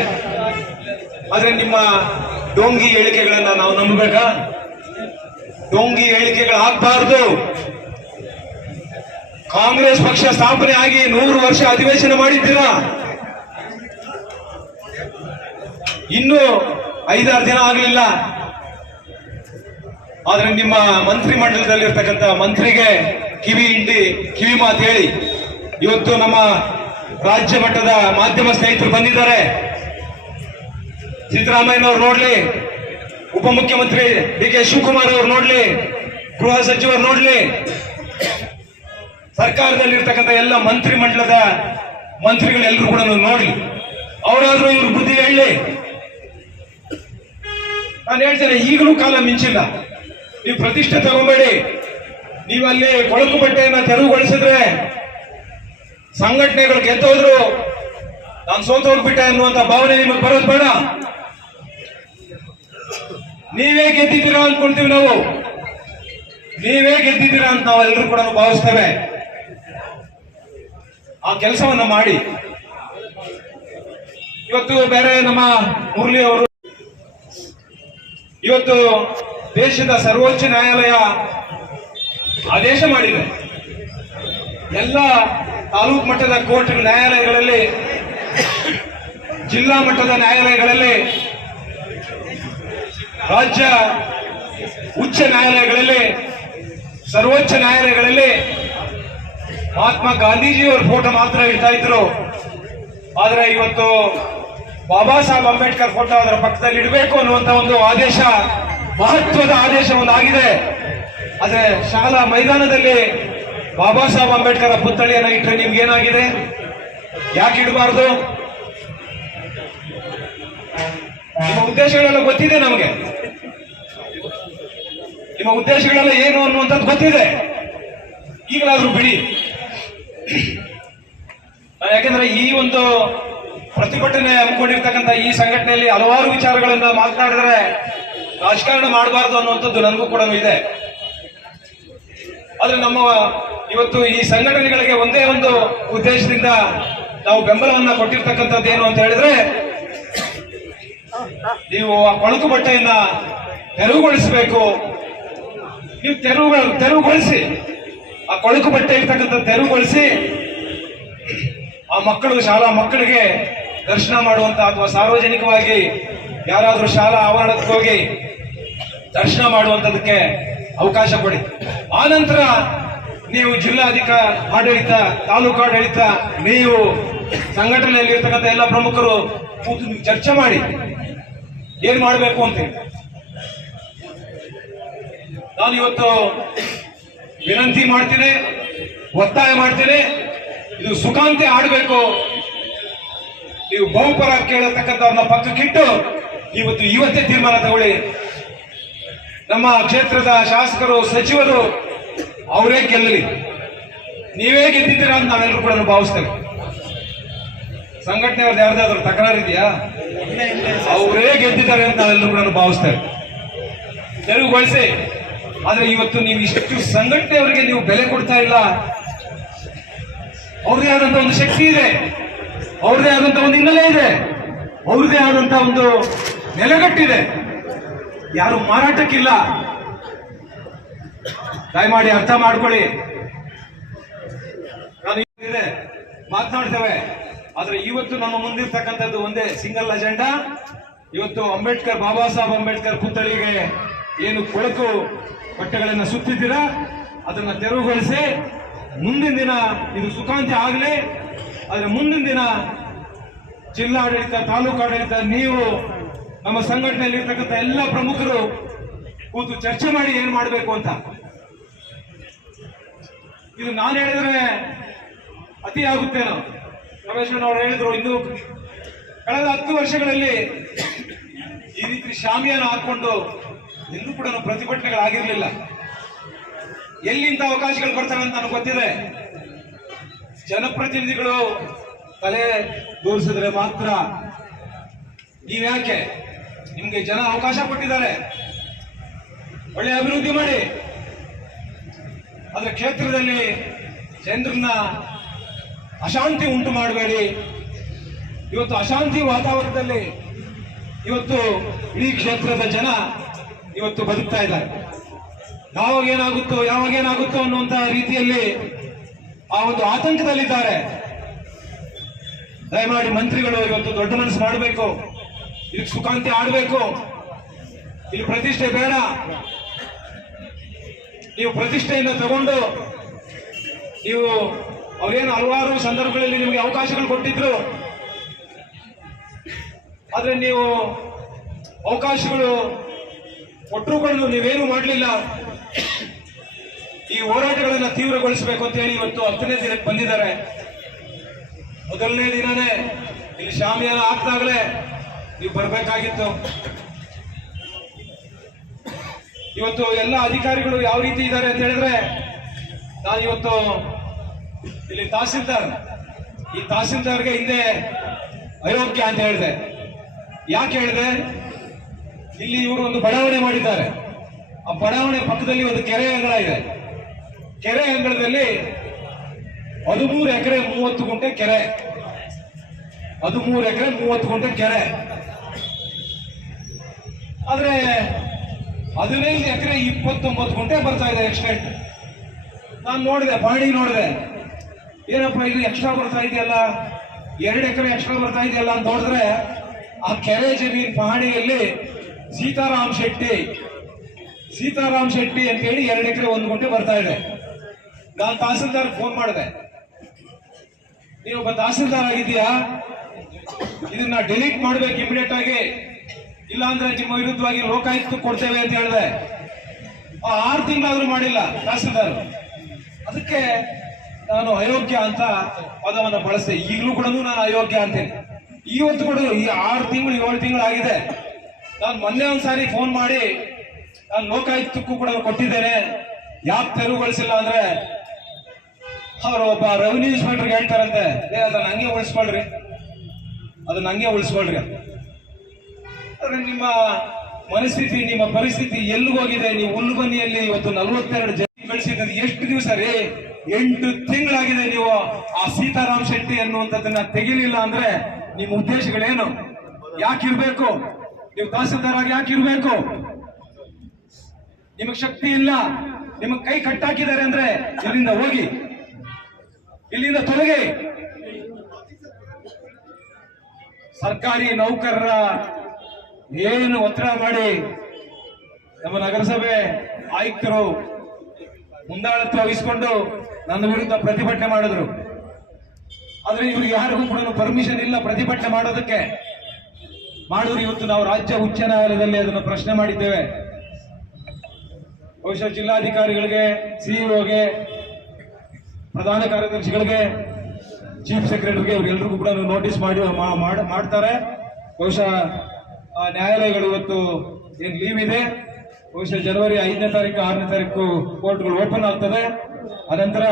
Speaker 3: ಆದ್ರೆ ನಿಮ್ಮ ಡೋಂಗಿ ಹೇಳಿಕೆಗಳನ್ನ ನಾವು ನಂಬಬೇಕಾ? ಡೋಂಗಿ ಹೇಳಿಕೆಗಳು ಆಗ್ಬಾರ್ದು. ಕಾಂಗ್ರೆಸ್ ಪಕ್ಷ ಸ್ಥಾಪನೆ ಆಗಿ ನೂರು ವರ್ಷ ಅಧಿವೇಶನ ಮಾಡಿದ್ದೀರಾ? ಇನ್ನು ಐದಾರು ದಿನ ಆಗಲಿಲ್ಲ. ಆದ್ರೆ ನಿಮ್ಮ ಮಂತ್ರಿ ಮಂಡಲದಲ್ಲಿರ್ತಕ್ಕಂಥ ಮಂತ್ರಿಗೆ ಕಿವಿ ಹಿಂಡಿ, ಕಿವಿ ಮಾತು ಹೇಳಿ. ಇವತ್ತು ನಮ್ಮ ರಾಜ್ಯ ಮಟ್ಟದ ಮಾಧ್ಯಮ ಸ್ನೇಹಿತರು ಬಂದಿದ್ದಾರೆ. ಸಿದ್ದರಾಮಯ್ಯನವ್ರು ನೋಡ್ಲಿ, ಉಪಮುಖ್ಯಮಂತ್ರಿ ಡಿ ಕೆ ಶಿವಕುಮಾರ್ ಅವರು ನೋಡ್ಲಿ, ಗೃಹ ಸಚಿವರು ನೋಡ್ಲಿ. ಸರ್ಕಾರದಲ್ಲಿರ್ತಕ್ಕಂಥ ಎಲ್ಲ ಮಂತ್ರಿ ಮಂಡಲದ ಮಂತ್ರಿಗಳೆಲ್ಲರೂ ಕೂಡ ನೋಡ್ಲಿ. ಅವರಾದ್ರೂ ಇವ್ರ ಬುದ್ಧಿ ಹೇಳಿ. ನಾನು ಹೇಳ್ತೇನೆ, ಈಗಲೂ ಕಾಲ ಮಿಂಚಿಲ್ಲ. ನೀವು ಪ್ರತಿಷ್ಠೆ ತಗೋಬೇಡಿ. ನೀವು ಅಲ್ಲಿ ಕೊಳಕು ಬಟ್ಟೆಯನ್ನು ತೆರವುಗೊಳಿಸಿದ್ರೆ ಸಂಘಟನೆಗಳು ಗೆದ್ದೋದ್ರು, ನಾನು ಸೋತೋಗ್ಬಿಟ್ಟೆ ಅನ್ನುವಂತ ಭಾವನೆ ನಿಮಗೆ ಬರೋದು ಬೇಡ. ನೀವೇ ಗೆದ್ದಿದ್ದೀರಾ ಅನ್ಕೊಳ್ತೀವಿ ನಾವು. ನೀವೇ ಗೆದ್ದಿದ್ದೀರಾ ಅಂತ ನಾವೆಲ್ಲರೂ ಕೂಡ ಭಾವಿಸ್ತೇವೆ. ಆ ಕೆಲಸವನ್ನ ಮಾಡಿ. ಇವತ್ತು ಬೇರೆ ನಮ್ಮ ಮುರಳಿ ಅವರು ಇವತ್ತು ದೇಶದ ಸರ್ವೋಚ್ಚ ನ್ಯಾಯಾಲಯ ಆದೇಶ ಮಾಡಿದೆ. ಎಲ್ಲ ತಾಲೂಕು ಮಟ್ಟದ ಕೋರ್ಟ್ ನ್ಯಾಯಾಲಯಗಳಲ್ಲಿ, ಜಿಲ್ಲಾ ಮಟ್ಟದ ನ್ಯಾಯಾಲಯಗಳಲ್ಲಿ, ರಾಜ್ಯ ಉಚ್ಚ ನ್ಯಾಯಾಲಯಗಳಲ್ಲಿ, ಸರ್ವೋಚ್ಚ ನ್ಯಾಯಾಲಯಗಳಲ್ಲಿ ಮಹಾತ್ಮ ಗಾಂಧೀಜಿಯವರ ಫೋಟೋ ಮಾತ್ರ ಇಡ್ತಾ ಇದ್ರು. ಆದರೆ ಇವತ್ತು ಬಾಬಾ ಸಾಹೇಬ್ ಅಂಬೇಡ್ಕರ್ ಫೋಟೋ ಅದರ ಪಕ್ಕದಲ್ಲಿ ಇಡಬೇಕು ಅನ್ನುವಂತ ಒಂದು ಆದೇಶ, ಮಹತ್ವದ ಆದೇಶ ಒಂದು ಆಗಿದೆ ಆದ್ರೆ ಶಾಲಾ ಮೈದಾನದಲ್ಲಿ ಬಾಬಾ ಸಾಹೇಬ್ ಅಂಬೇಡ್ಕರ್ ಪುತ್ಥಳಿಯನ್ನು ಇಟ್ಟರೆ ನಿಮ್ಗೆ ಏನಾಗಿದೆ? ಯಾಕೆ ಇಡಬಾರ್ದು? ನಿಮ್ಮ ಉದ್ದೇಶಗಳೆಲ್ಲ ಗೊತ್ತಿದೆ ನಮಗೆ. ನಿಮ್ಮ ಉದ್ದೇಶಗಳೆಲ್ಲ ಏನು ಅನ್ನುವಂಥದ್ದು ಗೊತ್ತಿದೆ. ಈಗಲಾದ್ರೂ ಬಿಡಿ. ಯಾಕಂದ್ರೆ ಈ ಒಂದು ಪ್ರತಿಭಟನೆ ಹಮ್ಮಿಕೊಂಡಿರ್ತಕ್ಕಂಥ ಈ ಸಂಘಟನೆಯಲ್ಲಿ ಹಲವಾರು ವಿಚಾರಗಳನ್ನ ಮಾತನಾಡಿದ್ರೆ ರಾಜಕಾರಣ ಮಾಡಬಾರ್ದು ಅನ್ನುವಂಥದ್ದು ನನಗೂ ಕೂಡ ಇದೆ. ಆದ್ರೆ ನಮ್ಮ ಇವತ್ತು ಈ ಸಂಘಟನೆಗಳಿಗೆ ಒಂದೇ ಒಂದು ಉದ್ದೇಶದಿಂದ ನಾವು ಬೆಂಬಲವನ್ನ ಕೊಟ್ಟಿರ್ತಕ್ಕಂಥದ್ದು ಏನು ಅಂತ ಹೇಳಿದ್ರೆ, ನೀವು ಆ ಕೊಳಕು ಬಟ್ಟೆಯನ್ನ ತೆರವುಗೊಳಿಸಬೇಕು. ನೀವು ತೆರವು ತೆರವುಗೊಳಿಸಿ. ಆ ಕೊಳಕು ಬಟ್ಟೆ ಇರ್ತಕ್ಕಂಥ ತೆರವುಗೊಳಿಸಿ. ಆ ಮಕ್ಕಳು, ಶಾಲಾ ಮಕ್ಕಳಿಗೆ ದರ್ಶನ ಮಾಡುವಂತ ಅಥವಾ ಸಾರ್ವಜನಿಕವಾಗಿ ಯಾರಾದರೂ ಶಾಲಾ ಆವರಣಕ್ಕೆ ಹೋಗಿ ದರ್ಶನ ಮಾಡುವಂಥದಕ್ಕೆ ಅವಕಾಶ ಕೊಡಿ. ಆ ನಂತರ ನೀವು ಜಿಲ್ಲಾಧಿಕ ಆಡಳಿತ, ತಾಲೂಕು ಆಡಳಿತ ನೀವು ಸಂಘಟನೆಯಲ್ಲಿ ಇರ್ತಕ್ಕಂಥ ಎಲ್ಲ ಪ್ರಮುಖರು ಕೂತು ಚರ್ಚೆ ಮಾಡಿ. ಏನ್ ಮಾಡಬೇಕು ಅಂತ ನಾನು ಇವತ್ತು ವಿನಂತಿ ಮಾಡ್ತೀನಿ, ಒತ್ತಾಯ ಮಾಡ್ತೀನಿ. ಇದು ಸುಖಾಂತಿ ಆಡಬೇಕು ನೀವು ಬಹುಪರ ಕೇಳತಕ್ಕಂಥವ್ರನ್ನ ಪಕ್ಕಕ್ಕಿಟ್ಟು ಇವತ್ತು ಇವತ್ತೇ ತೀರ್ಮಾನ ತಗೊಳ್ಳಿ. ನಮ್ಮ ಕ್ಷೇತ್ರದ ಶಾಸಕರು, ಸಚಿವರು, ಅವರೇ ಗೆಲ್ಲಲಿ. ನೀವೇ ಗೆದ್ದಿದ್ದೀರಾ ಅಂತ ನಾವೆಲ್ಲರೂ ಕೂಡ ಭಾವಿಸ್ತೇವೆ. ಸಂಘಟನೆಯವ್ರದ್ದು ಯಾರ್ದಾದ್ರು ತಕರಾರು ಇದೆಯಾ ಅವರೇ ಗೆದ್ದಿದ್ದಾರೆ ಅಂತ ನಾವೆಲ್ಲರೂ ಕೂಡ ಭಾವಿಸ್ತೇವೆ. ತೆರವುಗೊಳಿಸಿ. ಆದ್ರೆ ಇವತ್ತು ನೀವು ಇಷ್ಟು ಸಂಘಟನೆಯವರಿಗೆ ನೀವು ಬೆಲೆ ಕೊಡ್ತಾ ಇಲ್ಲ. ಅವ್ರದೇ ಆದಂತ ಒಂದು ಶಕ್ತಿ ಇದೆ. ಅವ್ರದೇ ಆದಂತ ಒಂದು ಹಿನ್ನೆಲೆ ಇದೆ. ಅವ್ರದೇ ಆದಂತ ಒಂದು ನೆಲೆಗಟ್ಟಿದೆ. ಯಾರು ಮಾರಾಟಕ್ಕಿಲ್ಲ. ದಯಮಾಡಿ ಅರ್ಥ ಮಾಡ್ಕೊಳ್ಳಿ. ನಾನು ಮಾತನಾಡ್ತೇವೆ. ಆದ್ರೆ ಇವತ್ತು ನಮ್ಮ ಮುಂದಿರ್ತಕ್ಕಂಥದ್ದು ಒಂದೇ ಸಿಂಗಲ್ ಅಜೆಂಡಾ. ಇವತ್ತು ಅಂಬೇಡ್ಕರ್ ಬಾಬಾ ಸಾಹೇಬ್ ಅಂಬೇಡ್ಕರ್ ಪುತ್ಥಳಿಗೆ ಏನು ಕೊಳಕು ಬಟ್ಟೆಗಳನ್ನ ಸುತ್ತಿದ್ದೀರಾ? ಅದನ್ನ ತೆರವುಗೊಳಿಸಿ ಮುಂದಿನ ದಿನ ಇದು ಸುಖಾಂತ್ಯ ಆಗಲಿ. ಆದ್ರೆ ಮುಂದಿನ ದಿನ ಜಿಲ್ಲಾಡಳಿತ ತಾಲೂಕು ಆಡಳಿತ ನೀವು ನಮ್ಮ ಸಂಘಟನೆಯಲ್ಲಿ ಇರ್ತಕ್ಕಂಥ ಎಲ್ಲ ಪ್ರಮುಖರು ಕೂತು ಚರ್ಚೆ ಮಾಡಿ ಏನ್ ಮಾಡಬೇಕು ಅಂತ. ಇದು ನಾನು ಹೇಳಿದ್ರೆ ಅತಿ ಆಗುತ್ತೇನೋ ರಮೇಶ್ವರನ್ ಅವರು ಹೇಳಿದ್ರು, ಇನ್ನು ಕಳೆದ ಹತ್ತು ವರ್ಷಗಳಲ್ಲಿ ಈ ರೀತಿ ಶಾಮಿಯನ್ನು ಹಾಕೊಂಡು ಎಂದೂ ಕೂಡ ಪ್ರತಿಭಟನೆಗಳಾಗಿರ್ಲಿಲ್ಲ. ಎಲ್ಲಿಂದ ಅವಕಾಶಗಳು ಬರ್ತವೆ ಅಂತ ನನಗೆ ಗೊತ್ತಿದೆ. ಜನಪ್ರತಿನಿಧಿಗಳು ತಲೆ ತೋರಿಸಿದ್ರೆ ಮಾತ್ರ ನೀವ್ಯಾಕೆ ನಿಮ್ಗೆ ಜನ ಅವಕಾಶ ಕೊಟ್ಟಿದ್ದಾರೆ? ಒಳ್ಳೆ ಅಭಿವೃದ್ಧಿ ಮಾಡಿ. ಅದರ ಕ್ಷೇತ್ರದಲ್ಲಿ ಜನರನ್ನ ಅಶಾಂತಿ ಉಂಟು ಮಾಡಬೇಡಿ. ಇವತ್ತು ಅಶಾಂತಿ ವಾತಾವರಣದಲ್ಲಿ ಇವತ್ತು ಇಡೀ ಕ್ಷೇತ್ರದ ಜನ ಇವತ್ತು ಬದುಕ್ತಾ ಇದ್ದಾರೆ. ಯಾವಾಗ ಏನಾಗುತ್ತೋ ಯಾವಾಗ ಏನಾಗುತ್ತೋ ಅನ್ನುವಂತ ರೀತಿಯಲ್ಲಿ ಆ ಒಂದು ಆತಂಕದಲ್ಲಿದ್ದಾರೆ. ದಯಮಾಡಿ ಮಂತ್ರಿಗಳು ಇವತ್ತು ದೊಡ್ಡ ಮನಸ್ಸು ಮಾಡಬೇಕು. ಇದಕ್ಕೆ ಸುಖಾಂತಿ ಆಡಬೇಕು ಇಲ್ಲಿ ಪ್ರತಿಷ್ಠೆ ಬೇಡ. ನೀವು ಪ್ರತಿಷ್ಠೆಯನ್ನು ತಗೊಂಡು ನೀವು ಅವ್ರೇನು ಹಲವಾರು ಸಂದರ್ಭಗಳಲ್ಲಿ ನಿಮಗೆ ಅವಕಾಶಗಳು ಕೊಟ್ಟಿದ್ರು. ಆದ್ರೆ ನೀವು ಅವಕಾಶಗಳು ಕೊಟ್ಟರು ಕೂಡ ನೀವೇನು ಮಾಡಲಿಲ್ಲ. ಈ ಹೋರಾಟಗಳನ್ನ ತೀವ್ರಗೊಳಿಸಬೇಕು ಅಂತ ಹೇಳಿ ಇವತ್ತು ಹತ್ತನೇ ದಿನಕ್ಕೆ ಬಂದಿದ್ದಾರೆ. ಮೊದಲನೇ ದಿನನೇ ಇಲ್ಲಿ ಶಾಮಿಯಾನ ಹಾಕ್ದಾಗಲೇ ನೀವು ಬರಬೇಕಾಗಿತ್ತು. ಇವತ್ತು ಎಲ್ಲ ಅಧಿಕಾರಿಗಳು ಯಾವ ರೀತಿ ಇದ್ದಾರೆ ಅಂತ ಹೇಳಿದ್ರೆ, ನಾನು ಇವತ್ತು ಇಲ್ಲಿ ತಹಸೀಲ್ದಾರ್, ಈ ತಹಸೀಲ್ದಾರ್ಗೆ ಹಿಂದೆ ಅಯೋಗ್ಯ ಅಂತ ಹೇಳಿದೆ. ಯಾಕೆ ಹೇಳಿದೆ? ಇಲ್ಲಿ ಇವರು ಒಂದು ಬಡಾವಣೆ ಮಾಡಿದ್ದಾರೆ. ಆ ಬಡಾವಣೆ ಪಕ್ಕದಲ್ಲಿ ಒಂದು ಕೆರೆ ಇದೆ. ಕೆರೆ ಅಂಗಳದಲ್ಲಿ ಹದಿಮೂರು ಎಕರೆ ಮೂವತ್ತು ಗುಂಟೆ ಕೆರೆ. ಹದಿಮೂರು ಎಕರೆ ಮೂವತ್ತು ಗುಂಟೆ ಕೆರೆ. ಆದರೆ ಹದಿನೈದು ಎಕರೆ ಇಪ್ಪತ್ತೊಂಬತ್ತು ಗುಂಟೆ ಬರ್ತಾ ಇದೆ ಎಕ್ಸ್ಟೆಂಟ್ ನಾನು ನೋಡಿದೆ ಬಾಡಿ ನೋಡಿದೆ. ಏನಪ್ಪ ಇದು ಎಕ್ಸ್ಟ್ರಾ ಬರ್ತಾ ಇದೆಯಲ್ಲ? ಎರಡು ಎಕರೆ ಎಕ್ಸ್ಟ್ರಾ ಬರ್ತಾ ಇದೆಯಲ್ಲ ಅಂತ ನೋಡಿದ್ರೆ ಆ ಕೆರೆ ಜಮೀನ್ ಪಹಣಿಯಲ್ಲಿ ಸೀತಾರಾಮ್ ಶೆಟ್ಟಿ ಸೀತಾರಾಮ್ ಶೆಟ್ಟಿ ಅಂತ ಹೇಳಿ ಎರಡು ಎಕರೆ ಒಂದು ಗುಂಟೆ ಬರ್ತಾ ಇದೆ. ನಾನು ತಹಸೀಲ್ದಾರ್ ಫೋನ್ ಮಾಡಿದೆ. ನೀವು ಒಬ್ಬ ತಹಸೀಲ್ದಾರ್ ಆಗಿದ್ದೀಯಾ? ಇದನ್ನ ಡಿಲೀಟ್ ಮಾಡ್ಬೇಕು ಇಮಿಡಿಯೇಟ್ ಆಗಿ. ಇಲ್ಲ ಅಂದ್ರೆ ನಿಮ್ಮ ವಿರುದ್ಧವಾಗಿ ಲೋಕಾಯುಕ್ತ ಕೊಡ್ತೇವೆ ಅಂತ ಹೇಳಿದೆ. ಆರು ತಿಂಗಳಾದ್ರೂ ಮಾಡಿಲ್ಲ ತಹಸೀಲ್ದಾರ್. ಅದಕ್ಕೆ ನಾನು ಅಯೋಗ್ಯ ಅಂತ ಪದವನ್ನು ಬಳಸಿದೆ. ಈಗಲೂ ಕೂಡ ನಾನು ಅಯೋಗ್ಯ ಅಂತೇನೆ. ಇವತ್ತು ಕೂಡ ಈ ಆರು ತಿಂಗಳು, ಏಳು ತಿಂಗಳು ಆಗಿದೆ. ನಾನು ಮೊನ್ನೆ ಒಂದ್ಸಾರಿ ಫೋನ್ ಮಾಡಿ ನಾನು ಲೋಕಾಯುಕ್ತಕ್ಕೂ ಕೂಡ ಕೊಟ್ಟಿದ್ದೇನೆ. ಯಾಕೆ ತೆರವುಗೊಳಿಸಿಲ್ಲ ಅಂದ್ರೆ ಅವರು ಒಬ್ಬ ರೆವಿನ್ಯೂ ಇನ್ಸ್ಪೆಕ್ಟರ್ಗೆ ಹೇಳ್ತಾರಂತೆ, ಏ ಅದನ್ನ ಹಂಗೆ ಉಳಿಸ್ಕೊಳ್ರಿ. ಅದನ್ನ ಹಂಗೆ ಉಳಿಸ್ಕೊಳ್ರಿ ಅಂದ್ರೆ ನಿಮ್ಮ ಮನಸ್ಥಿತಿ, ನಿಮ್ಮ ಪರಿಸ್ಥಿತಿ ಎಲ್ಲಿಗೋಗಿದೆ ನೀವು ಹುಲ್ಲುಬನ್ನಿಯಲ್ಲಿ ಇವತ್ತು ನಲವತ್ತೆರಡು ಜನ ಬೆಳೆಸಿದ್ದು ಎಷ್ಟು ದಿವಸ ರೀ? ಎಂಟು ತಿಂಗಳಾಗಿದೆ ನೀವು ಆ ಸೀತಾರಾಮ್ ಶೆಟ್ಟಿ ಅನ್ನುವಂಥದ್ದನ್ನ ತೆಗಿಲಿಲ್ಲ ಅಂದ್ರೆ ನಿಮ್ಮ ಉದ್ದೇಶಗಳೇನು? ಯಾಕಿರ್ಬೇಕು? ನೀವು ತಹಸೀಲ್ದಾರ್ ಆಗಿ ಯಾಕಿರ್ಬೇಕು? ನಿಮಗೆ ಶಕ್ತಿ ಇಲ್ಲ. ನಿಮಗೆ ಕೈ ಕಟ್ಟಾಕಿದ್ದಾರೆ ಅಂದ್ರೆ ಇಲ್ಲಿಂದ ಹೋಗಿ. ಇಲ್ಲಿಂದ ತೊಲಗಿ. ಸರ್ಕಾರಿ ನೌಕರರ ಏನು ಒತ್ತಡ ಮಾಡಿ ನಮ್ಮ ನಗರಸಭೆ ಆಯುಕ್ತರು ಮುಂದಾಳತ್ವ ವಹಿಸಿಕೊಂಡು ನನ್ನ ವಿರುದ್ಧ ಪ್ರತಿಭಟನೆ ಮಾಡಿದ್ರು. ಆದ್ರೆ ಇವ್ರಿಗೆ ಯಾರಿಗೂ ಕೂಡ ಪರ್ಮಿಷನ್ ಇಲ್ಲ ಪ್ರತಿಭಟನೆ ಮಾಡೋದಕ್ಕೆ. ಮಾಡಿದ್ರು ಇವತ್ತು ನಾವು ರಾಜ್ಯ ಉಚ್ಚ ನ್ಯಾಯಾಲಯದಲ್ಲಿ ಅದನ್ನು ಪ್ರಶ್ನೆ ಮಾಡಿದ್ದೇವೆ. ಬಹುಶಃ ಜಿಲ್ಲಾಧಿಕಾರಿಗಳಿಗೆ ಸಿಇಒಗೆ ಪ್ರಧಾನ ಕಾರ್ಯದರ್ಶಿಗಳಿಗೆ ಚೀಫ್ ಸೆಕ್ರೆಟರಿಗೆ ಇವರೆಲ್ಲರಿಗೂ ಕೂಡ ನೋಟಿಸ್ ಮಾಡಿ ಮಾಡ್ತಾರೆ. ಬಹುಶಃ ನ್ಯಾಯಾಲಯಗಳು ಇವತ್ತು ಏನು ಲೀವ್ ಇದೆ. ಬಹುಶಃ ಜನವರಿ ಐದನೇ ತಾರೀಕು, ಆರನೇ ತಾರೀಕು ಕೋರ್ಟ್ಗಳು ಓಪನ್ ಆಗ್ತದೆ. ಅನಂತರ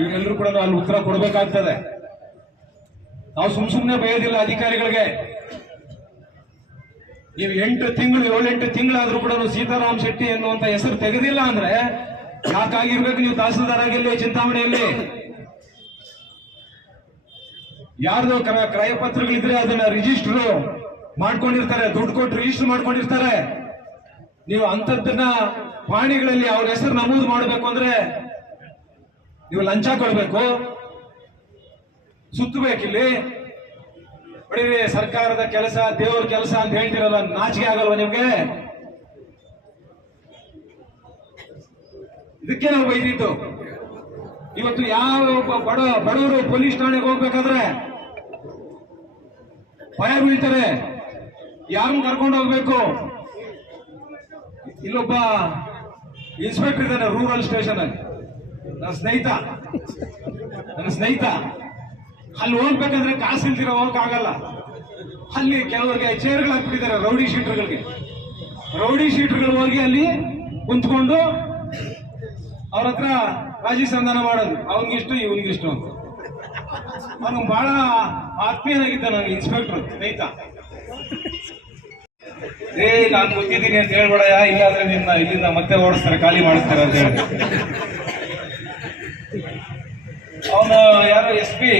Speaker 3: ಇವರೆಲ್ಲರೂ ಕೂಡ ಅಲ್ಲಿ ಉತ್ತರ ಕೊಡಬೇಕಾಗ್ತದೆ. ನಾವು ಸುಮ್ ಸುಮ್ಮನೆ ಬಯೋದಿಲ್ಲ ಅಧಿಕಾರಿಗಳಿಗೆ. ನೀವು ಎಂಟು ತಿಂಗಳು, ಏಳೆಂಟು ತಿಂಗಳಾದ್ರೂ ಕೂಡ ಸೀತಾರಾಮ್ ಶೆಟ್ಟಿ ಎನ್ನುವಂತ ಹೆಸರು ತೆಗೆದಿಲ್ಲ ಅಂದ್ರೆ ಯಾಕಾಗಿರ್ಬೇಕು ನೀವು ತಹಸೀಲ್ದಾರ್ ಆಗಿರ್ಲಿ ಚಿಂತಾಮಣಿಯಲ್ಲಿ? ಯಾರ್ದು ಕ್ರ- ಕ್ರಯಪತ್ರಗಳಿದ್ರೆ ಅದನ್ನ ರಿಜಿಸ್ಟರ್ ಮಾಡ್ಕೊಂಡಿರ್ತಾರೆ, ದುಡ್ಡು ಕೊಟ್ಟು ರಿಜಿಸ್ಟರ್ ಮಾಡ್ಕೊಂಡಿರ್ತಾರೆ. ನೀವು ಅಂತದ್ದನ್ನ ಪಾಣಿಗಳಲ್ಲಿ ಅವ್ರ ಹೆಸರು ನಮೂದು ಮಾಡಬೇಕು ಅಂದ್ರೆ ನೀವು ಲಂಚ ಕೊಡ್ಬೇಕು. ಸುತ್ತಬೇಕಿಲ್ಲಿ. ಬಡೀರಿ ಸರ್ಕಾರದ ಕೆಲಸ, ದೇವ್ರ ಕೆಲಸ ಅಂತ ಹೇಳ್ತಿರಲ್ಲ ನಾಚಿಕೆ ಆಗಲ್ವಾ ನಿಮ್ಗೆ? ಇದಕ್ಕೆ ನಾವು ಬೈದಿದ್ದು ಇವತ್ತು ಯಾವ ಬಡ ಬಡವರು ಪೊಲೀಸ್ ಠಾಣೆಗೆ ಹೋಗ್ಬೇಕಾದ್ರೆ ಭಯ ಬೀಳ್ತಾರೆ. ಯಾರನ್ನು ಕರ್ಕೊಂಡು ಹೋಗ್ಬೇಕು? ಇಲ್ಲೊಬ್ಬ ಇನ್ಸ್ಪೆಕ್ಟರ್ ಇದ್ದಾನೆ ರೂರಲ್ ಸ್ಟೇಷನ್ ಅಲ್ಲಿ. ನನ್ನ ಸ್ನೇಹಿತ. ನನ್ನ ಸ್ನೇಹಿತ. ಅಲ್ಲಿ ಹೋಗ್ಬೇಕಂದ್ರೆ ಕಾಸು ಇಲ್ದಿರೋ ಹೋಗಕ್ಕಾಗಲ್ಲ ಅಲ್ಲಿ ಕೆಲವರಿಗೆ ಚೇರ್ಗಳು ಹಾಕ್ಬಿಟ್ಟಿದ್ದಾರೆ, ರೌಡಿ ಶೀಟರ್ಗಳಿಗೆ. ರೌಡಿ ಶೀಟರ್ಗಳು ಹೋಗಿ ಅಲ್ಲಿ ಕುಂತ್ಕೊಂಡು ಅವ್ರ ಹತ್ರ ರಾಜಿ ಸಂಧಾನ ಮಾಡೋದು. ಅವನಿಗಿಷ್ಟು, ಇವನಿಗಿಷ್ಟು ಅಂತ. ಅವನು ಬಹಳ ಆತ್ಮೀಯನಾಗಿದ್ದ ನನಗೆ ಇನ್ಸ್ಪೆಕ್ಟರ್ ರೈತ. ಏ, ನಾನು ಗೊತ್ತಿದ್ದೀನಿ ಅಂತ ಹೇಳ್ಬೇಡಯ್ಯ. ಇಲ್ಲಾಂದ್ರೆ ನಿನ್ನ ಇಲ್ಲಿಂದ ಮತ್ತೆ ಓಡಿಸ್ತಾರೆ, ಖಾಲಿ ಮಾಡಿಸ್ತಾರೆ ಅಂತ ಹೇಳಿ. ಅವನು ಯಾರು ಎಸ್ ಪಿ,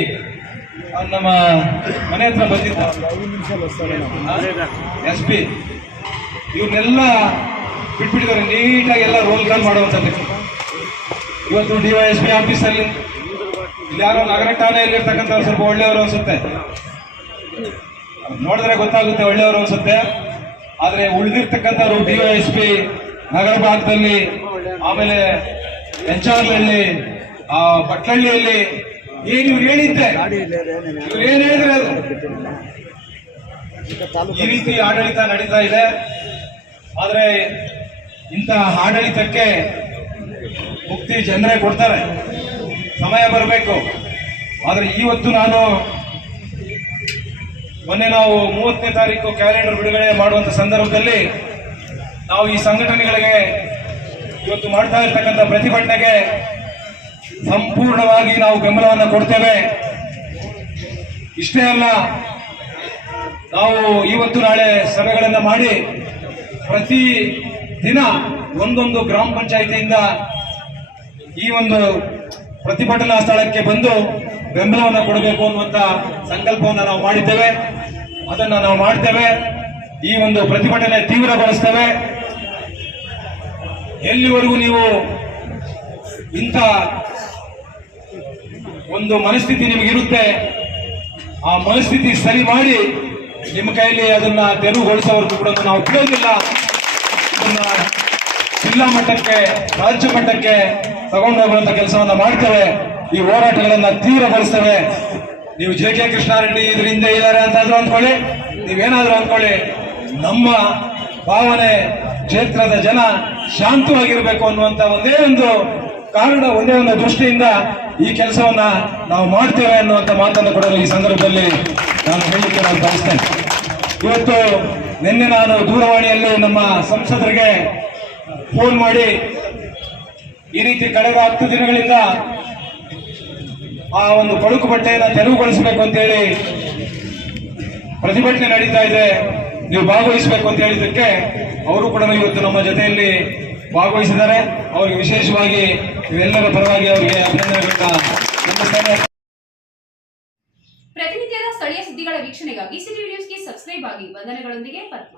Speaker 3: ಅವ್ನು ನಮ್ಮ ಮನೆ ಹತ್ರ ಬಂದಿದ್ದ. S P. ಇವನ್ನೆಲ್ಲ ಬಿಟ್ಬಿಟ್ಟಿದ್ದಾರೆ. ನೀಟಾಗಿ ಎಲ್ಲ ರೋಲ್ ಕಾಲ್ ಮಾಡುವಂಥದ್ದು ಇವತ್ತು ಡಿ ವೈ ಎಸ್ ಪಿ ಆಫೀಸಲ್ಲಿ ಇಲ್ಲಿ ನಗರ ಠಾಣೆಯಲ್ಲಿರ್ತಕ್ಕಂಥ ಸ್ವಲ್ಪ ಒಳ್ಳೆಯವರು ಅನಿಸುತ್ತೆ. ನೋಡಿದ್ರೆ ಗೊತ್ತಾಗುತ್ತೆ ಒಳ್ಳೆಯವರು ಅನಿಸುತ್ತೆ. ಆದರೆ ಉಳಿದಿರ್ತಕ್ಕಂಥವ್ರು ಡಿ ವೈ ಎಸ್ ಪಿ ನಗರ ಭಾಗದಲ್ಲಿ, ಆಮೇಲೆ ಎಂಚಾರ್ಲಹಳ್ಳಿ ಏನು ಏನ್ ಇವ್ರು ಹೇಳಿದ್ದೆ? ಇವ್ರು ಏನ್ ಹೇಳಿದ್ರೆ ಅದು? ಈ ರೀತಿ ಆಡಳಿತ ನಡೀತಾ ಇದೆ. ಆದ್ರೆ ಇಂತಹ ಆಡಳಿತಕ್ಕೆ ಮುಕ್ತಿ ಜನರೇ ಕೊಡ್ತಾರೆ. ಸಮಯ ಬರಬೇಕು. ಆದರೆ ಇವತ್ತು ನಾನು ಮೊನ್ನೆ ನಾವು ಮೂವತ್ತನೇ ತಾರೀಕು ಕ್ಯಾಲೆಂಡರ್ ಬಿಡುಗಡೆ ಮಾಡುವಂತ ಸಂದರ್ಭದಲ್ಲಿ ನಾವು ಈ ಸಂಘಟನೆಗಳಿಗೆ ಇವತ್ತು ಮಾಡ್ತಾ ಇರ್ತಕ್ಕಂಥ ಪ್ರತಿಭಟನೆಗೆ ಸಂಪೂರ್ಣವಾಗಿ ನಾವು ಬೆಂಬಲವನ್ನು ಕೊಡ್ತೇವೆ. ಇಷ್ಟೇ ಅಲ್ಲ, ನಾವು ಇವತ್ತು ನಾಳೆ ಸಭೆಗಳನ್ನು ಮಾಡಿ ಪ್ರತಿ ದಿನ ಒಂದೊಂದು ಗ್ರಾಮ ಪಂಚಾಯಿತಿಯಿಂದ ಈ ಒಂದು ಪ್ರತಿಭಟನಾ ಸ್ಥಳಕ್ಕೆ ಬಂದು ಬೆಂಬಲವನ್ನು ಕೊಡಬೇಕು ಅನ್ನುವಂತ ಸಂಕಲ್ಪವನ್ನು ನಾವು ಮಾಡಿದ್ದೇವೆ. ಅದನ್ನ ನಾವು ಮಾಡ್ತೇವೆ. ಈ ಒಂದು ಪ್ರತಿಭಟನೆ ತೀವ್ರಗೊಳಿಸ್ತೇವೆ. ಎಲ್ಲಿವರೆಗೂ ನೀವು ಇಂಥ ಒಂದು ಮನಸ್ಥಿತಿ ನಿಮಗಿರುತ್ತೆ ಆ ಮನಸ್ಥಿತಿ ಸರಿ ಮಾಡಿ ನಿಮ್ಮ ಕೈಯಲ್ಲಿ ಅದನ್ನ ತೆರವುಗೊಳಿಸೋವರೆಗೂ ಕೂಡ ನಾವು ಕೇಳೋದಿಲ್ಲ ಜಿಲ್ಲಾ ಮಟ್ಟಕ್ಕೆ, ರಾಜ್ಯ ಮಟ್ಟಕ್ಕೆ ತಗೊಂಡು ಹೋಗುವಂತ ಕೆಲಸವನ್ನ ಮಾಡ್ತೇವೆ. ಈ ಹೋರಾಟಗಳನ್ನ ತೀವ್ರಗೊಳಿಸ್ತೇವೆ. ನೀವು ಜೆ ಕೆ ಕೃಷ್ಣಾರೆಡ್ಡಿ ಇದ್ರ ಹಿಂದೆ ಇದ್ದಾರೆ ಅಂತಾದ್ರೂ ಅಂದ್ಕೊಳ್ಳಿ. ನೀವೇನಾದ್ರೂ ಅಂದ್ಕೊಳ್ಳಿ. ನಮ್ಮ ಭಾವನೆ ಕ್ಷೇತ್ರದ ಜನ ಶಾಂತವಾಗಿರ್ಬೇಕು ಅನ್ನುವಂತ ಒಂದೇ ಒಂದು ಕಾರಣ, ಒಂದೇ ಒಂದು ದೃಷ್ಟಿಯಿಂದ ಈ ಕೆಲಸವನ್ನ ನಾವು ಮಾಡ್ತೇವೆ ಅನ್ನುವಂತ ಮಾತನ್ನು ಕೂಡ ಈ ಸಂದರ್ಭದಲ್ಲಿ ನಾನು ಹೇಳಲಿಕ್ಕೆ ನಾನು ಬಯಸ್ತೇನೆ. ಇವತ್ತು ನಿನ್ನೆ ನಾನು ದೂರವಾಣಿಯಲ್ಲಿ ನಮ್ಮ ಸಂಸದರಿಗೆ ಫೋನ್ ಮಾಡಿ ಈ ರೀತಿ ಕಳೆದ ಹತ್ತು ದಿನಗಳಿಂದ ಆ ಒಂದು ಪಳುಕು ಬಟ್ಟೆಯನ್ನು ತೆರವುಗೊಳಿಸಬೇಕು ಅಂತೇಳಿ ಪ್ರತಿಭಟನೆ ನಡೀತಾ ಇದೆ. ನೀವು ಭಾಗವಹಿಸಬೇಕು ಅಂತ ಹೇಳಿದ್ದಕ್ಕೆ ಅವರು ಕೂಡ ಇವತ್ತು ನಮ್ಮ ಜೊತೆಯಲ್ಲಿ ಭಾಗವಹಿಸಿದ್ದಾರೆ. ಅವರಿಗೆ ವಿಶೇಷವಾಗಿ ಇವೆಲ್ಲರ ಪರವಾಗಿ ಅವರಿಗೆ ಸಲ್ಲಿಸ್ತೇನೆ.
Speaker 2: ಪ್ರತಿನಿತ್ಯದ ಸ್ಥಳೀಯ ಸುದ್ದಿಗಳ ವೀಕ್ಷಣೆಗಾಗಿ ಸಿಟಿ ನ್ಯೂಸ್ಗೆ ಸಬ್ಸ್ಕ್ರೈಬ್ ಆಗಿ ವಂದನೆಗಳೊಂದಿಗೆ ಪದ್ಮ.